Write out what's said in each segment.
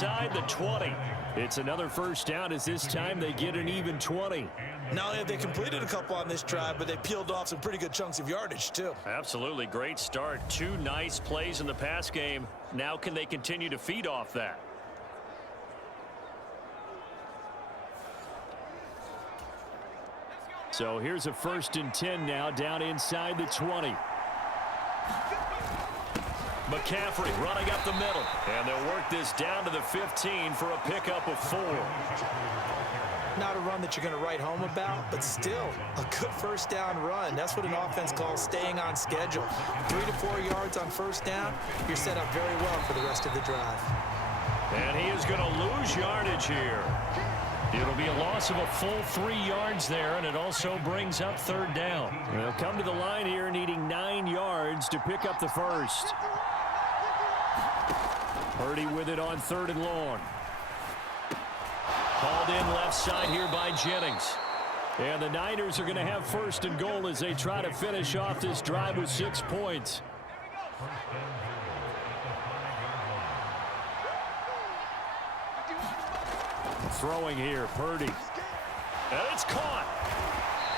inside the 20. It's another first down as this time they get an even 20. Not only have they completed a couple on this drive, but they peeled off some pretty good chunks of yardage, too. Absolutely great start. 2 nice plays in the pass game. Now can they continue to feed off that? So here's a 1st and 10 now down inside the 20. McCaffrey running up the middle. And they'll work this down to the 15 for a pickup of 4. Not a run that you're going to write home about, but still a good first down run. That's what an offense calls staying on schedule. 3 to 4 yards on first down, you're set up very well for the rest of the drive. And he is going to lose yardage here. It'll be a loss of a full 3 yards there, and it also brings up 3rd down. They'll come to the line here needing 9 yards to pick up the first. Purdy with it on 3rd and long. Called in left side here by Jennings. And the Niners are going to have 1st and goal as they try to finish off this drive with 6 points. Throwing here, Purdy. And it's caught.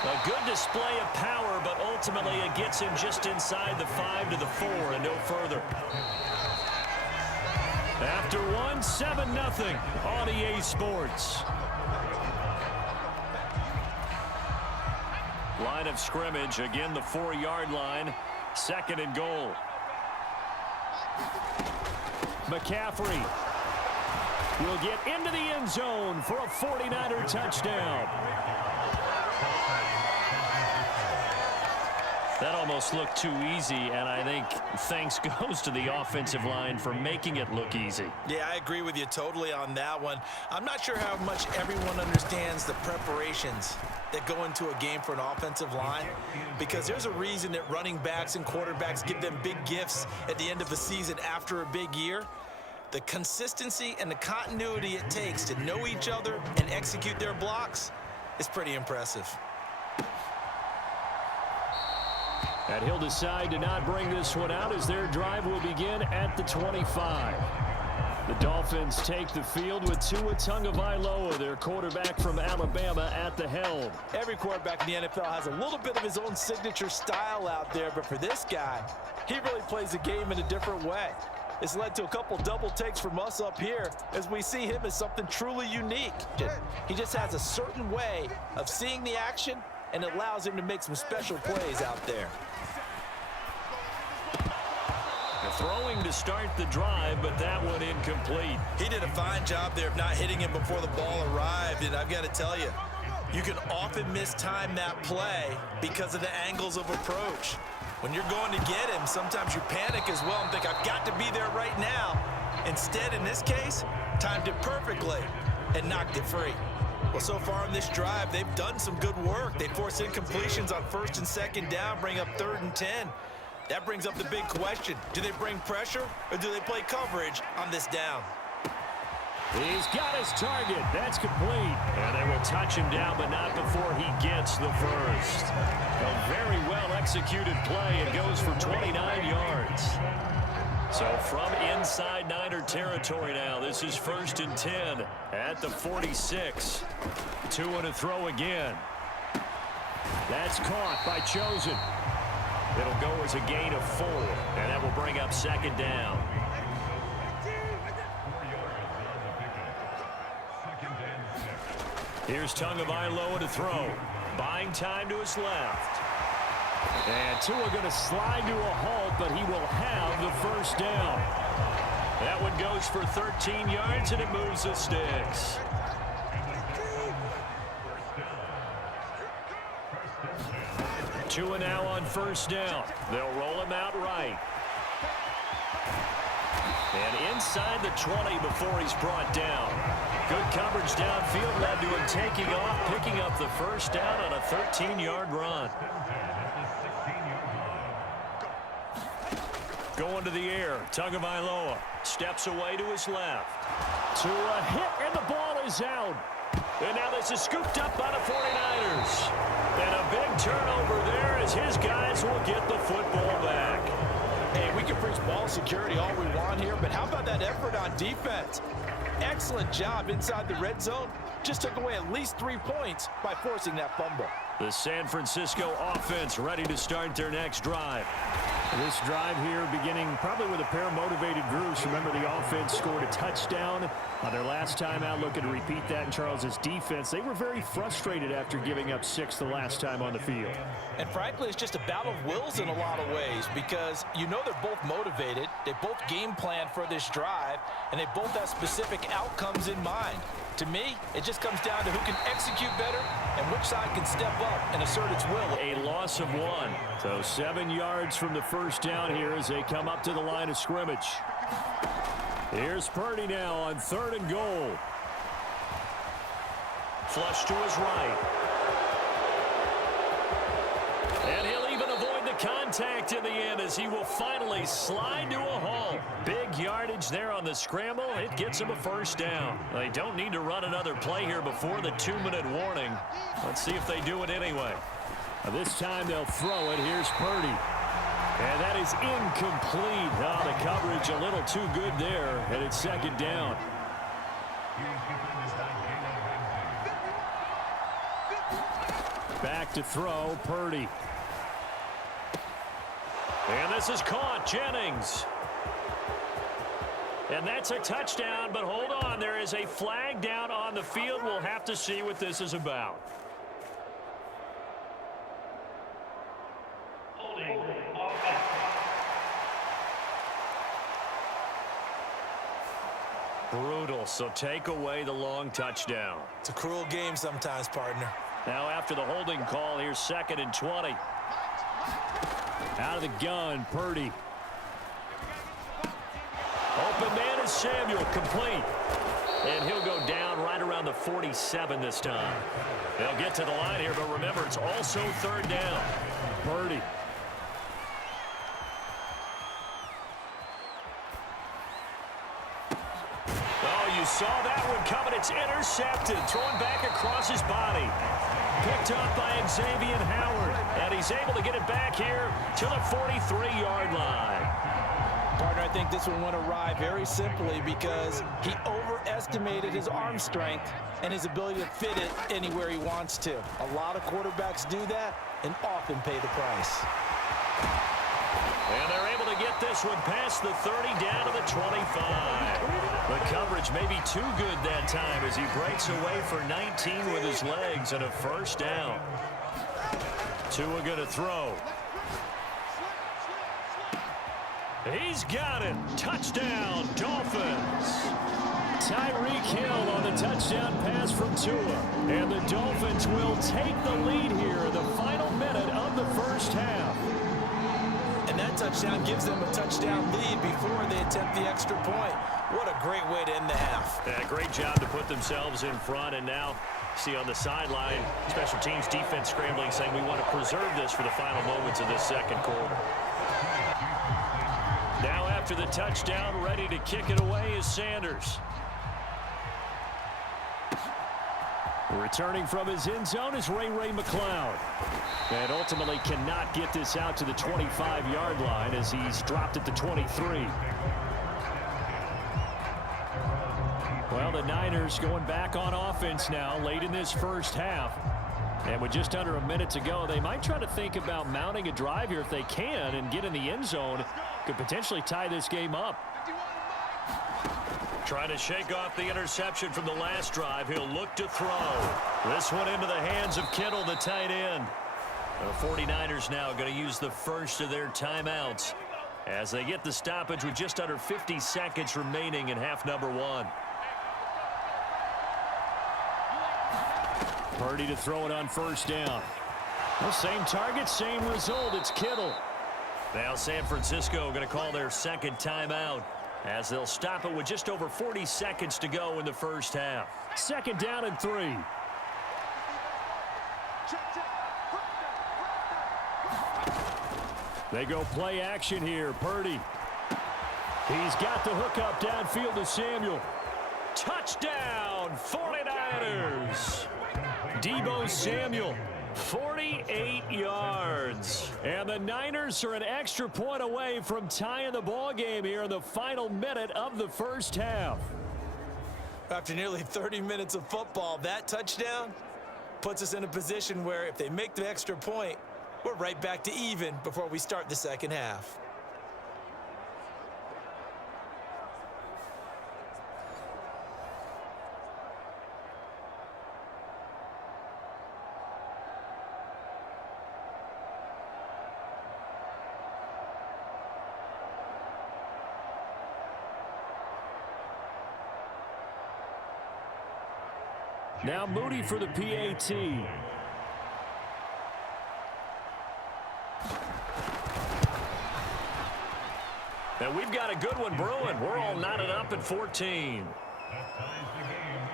A good display of power, but ultimately it gets him just inside the 5 to the 4 and no further. After 1, 7-0 on EA Sports. Line of scrimmage, again the 4-yard line. 2nd and goal. McCaffrey will get into the end zone for a 49er touchdown. That almost looked too easy, and I think thanks goes to the offensive line for making it look easy. Yeah, I agree with you totally on that one. I'm not sure how much everyone understands the preparations that go into a game for an offensive line, because there's a reason that running backs and quarterbacks give them big gifts at the end of the season after a big year. The consistency and the continuity it takes to know each other and execute their blocks is pretty impressive. And he'll decide to not bring this one out as their drive will begin at the 25. The Dolphins take the field with Tua Tagovailoa, their quarterback from Alabama, at the helm. Every quarterback in the NFL has a little bit of his own signature style out there, but for this guy, he really plays the game in a different way. It's led to a couple double takes from us up here as we see him as something truly unique. He just has a certain way of seeing the action, and it allows him to make some special plays out there. Throwing to start the drive, but that one incomplete. He did a fine job there of not hitting him before the ball arrived, and I've got to tell you, you can often mistime that play because of the angles of approach. When you're going to get him, sometimes you panic as well and think, I've got to be there right now. Instead, in this case, timed it perfectly and knocked it free. Well, so far in this drive, they've done some good work. They force incompletions on 1st and 2nd down, bring up 3rd and 10. That brings up the big question. Do they bring pressure or do they play coverage on this down? He's got his target. That's complete. And they will touch him down, but not before he gets the first. A very well-executed play. It goes for 29 yards. So from inside Niner territory now, this is 1st and 10 at the 46. Tua to throw again. That's caught by Chosen. It'll go as a gain of 4, and that will bring up 2nd down. Here's Tagovailoa to throw. Buying time to his left. And Tua going to slide to a halt, but he will have the first down. That one goes for 13 yards, and it moves the sticks. Tua now on 1st down. They'll roll him out right. And inside the 20 before he's brought down. Good coverage downfield led to him taking off, picking up the first down on a 13-yard run. Going to the air, Tagovailoa steps away to his left. Tua hit, and the ball is out. And now this is scooped up by the 49ers. And a big turnover there as his guys will get the football back. Hey, we can preach ball security all we want here, but how about that effort on defense? excellent job inside the red zone. Just took away at least 3 points by forcing that fumble. The San Francisco offense ready to start their next drive. This drive here beginning probably with a pair of motivated groups. Remember, the offense scored a touchdown on their last time out, looking to repeat that in Charles's defense. They were very frustrated after giving up 6 the last time on the field. And frankly, it's just a battle of wills in a lot of ways because you know they're both motivated. They both game plan for this drive, and they both have specific outcomes in mind. To me, it just comes down to who can execute better and which side can step up and assert its will. A loss of 1. So 7 yards from the first down here as they come up to the line of scrimmage. Here's Purdy now on 3rd and goal. Flush to his right. And he'll even avoid the contact in the end as he will finally slide to a halt. Big yardage there on the scramble. It gets him a first down. They don't need to run another play here before the 2-minute warning. Let's see if they do it anyway. This time they'll throw it. Here's Purdy. And that is incomplete. Oh, the coverage a little too good there, and it's 2nd down. Back to throw, Purdy. And this is caught, Jennings. And that's a touchdown, but hold on. There is a flag down on the field. We'll have to see what this is about. Brutal, so take away the long touchdown. It's a cruel game sometimes, partner. Now after the holding call, here's 2nd and 20. Out of the gun, Purdy. Open man is Samuel, complete. And he'll go down right around the 47 this time. They'll get to the line here, but remember, it's also 3rd down. Purdy. Oh, you saw that one coming. It's intercepted. Thrown back across his body. Picked up by Xavier Howard. And he's able to get it back here to the 43-yard line. Partner, I think this one went awry very simply because he overestimated his arm strength and his ability to fit it anywhere he wants to. A lot of quarterbacks do that and often pay the price. And they're able to get this one past the 30 down to the 25. The coverage may be too good that time as he breaks away for 19 with his legs and a first down. Tua going to throw. He's got it. Touchdown, Dolphins. Tyreek Hill on the touchdown pass from Tua. And the Dolphins will take the lead here in the final minute of the first half. And that touchdown gives them a touchdown lead before they attempt the extra point. What a great way to end the half. Yeah, great job to put themselves in front. And now, see on the sideline, special teams defense scrambling, saying we want to preserve this for the final moments of this 2nd quarter. Now after the touchdown, ready to kick it away is Sanders. Returning from his end zone is Ray McCloud. And ultimately cannot get this out to the 25-yard line as he's dropped at the 23. Well, the Niners going back on offense now late in this first half. And with just under a minute to go, they might try to think about mounting a drive here if they can and get in the end zone. Could potentially tie this game up. Trying to shake off the interception from the last drive. He'll look to throw. This one into the hands of Kittle, the tight end. The 49ers now going to use the first of their timeouts as they get the stoppage with just under 50 seconds remaining in half number 1. Purdy to throw it on first down. Well, same target, same result. It's Kittle. Now San Francisco going to call their 2nd timeout as they'll stop it with just over 40 seconds to go in the first half. 2nd down and 3. They go play action here. Purdy. He's got the hook up downfield to Samuel. Touchdown, 49ers. Deebo Samuel, 48 yards. And the Niners are an extra point away from tying the ball game here in the final minute of the first half. After nearly 30 minutes of football, that touchdown puts us in a position where if they make the extra point, we're right back to even before we start the second half. Now Moody for the PAT. And we've got a good one brewing. We're all knotted up at 14.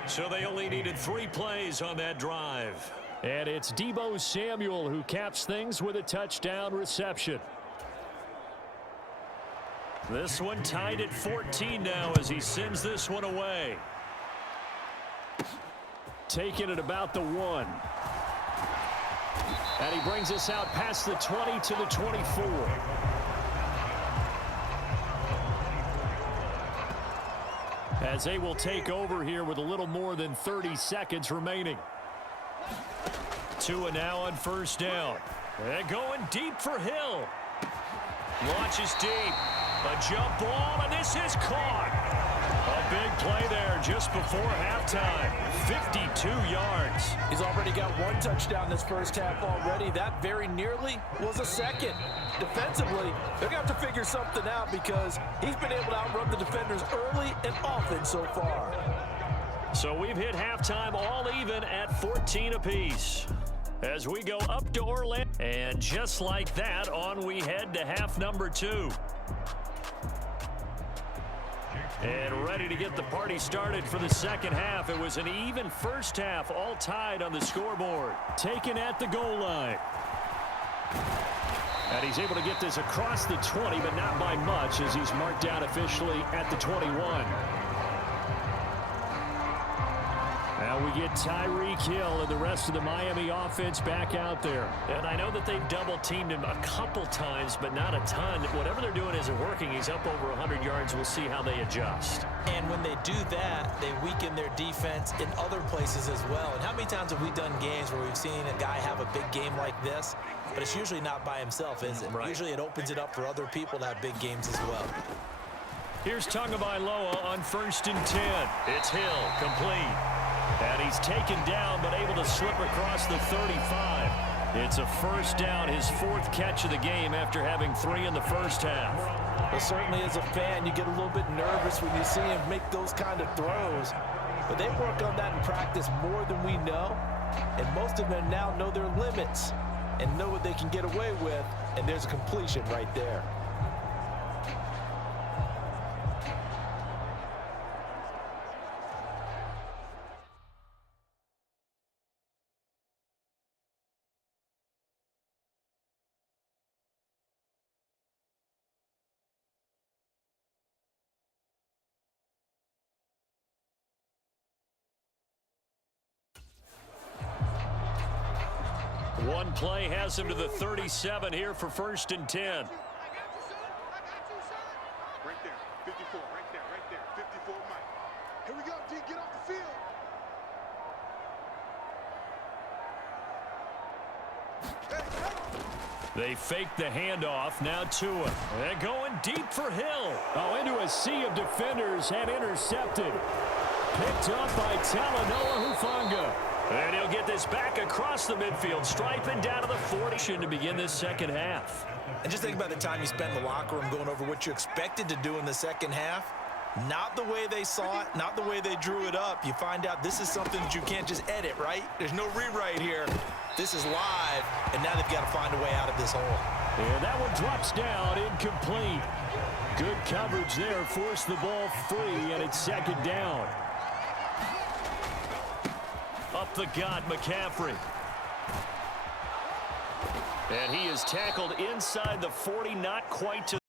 So they only needed 3 plays on that drive. And it's Deebo Samuel who caps things with a touchdown reception. This one tied at 14 now as he sends this one away. Taking it about the 1. And he brings us out past the 20 to the 24. As they will take over here with a little more than 30 seconds remaining. Tua now on first down. And going deep for Hill. Launches deep. A jump ball, and this is caught. A big play there just before halftime. 52 yards. He's already got 1 touchdown this first half already. That very nearly was a second. Defensively, they're going to have to figure something out because he's been able to outrun the defenders early and often so far. So we've hit halftime all even at 14 apiece. As we go up to Orlando. And just like that, on we head to half number 2. And ready to get the party started for the second half. It was an even first half, all tied on the scoreboard. Taken at the goal line. And he's able to get this across the 20, but not by much as he's marked down officially at the 21. Now we get Tyreek Hill and the rest of the Miami offense back out there. And I know that they've double-teamed him a couple times, but not a ton. Whatever they're doing isn't working. He's up over 100 yards. We'll see how they adjust. And when they do that, they weaken their defense in other places as well. And how many times have we done games where we've seen a guy have a big game like this? But it's usually not by himself, is it? Right. Usually it opens it up for other people to have big games as well. Here's Tagovailoa on 1st and 10. It's Hill, complete. And he's taken down, but able to slip across the 35. It's a first down, his 4th catch of the game after having 3 in the first half. Well, certainly as a fan, you get a little bit nervous when you see him make those kind of throws. But they work on that in practice more than we know. And most of them now know their limits and know what they can get away with. And there's a completion right there. One play has him to the 37 here for 1st and 10. I got you, son. Right there, 54, right there, 54, Mike. Here we go, D, get off the field. They fake the handoff, now Tua. They're going deep for Hill. Oh, into a sea of defenders and intercepted. Picked up by Talanoa Hufanga. And he'll get this back across the midfield, striping down to the 40 to begin this second half. And just think about the time you spent in the locker room going over what you expected to do in the second half. Not the way they saw it, not the way they drew it up. You find out this is something that you can't just edit, right? There's no rewrite here. This is live, and now they've got to find a way out of this hole. And that one drops down, incomplete. Good coverage there, forced the ball free, and it's 2nd down. Up the gut, McCaffrey. And he is tackled inside the 40, not quite to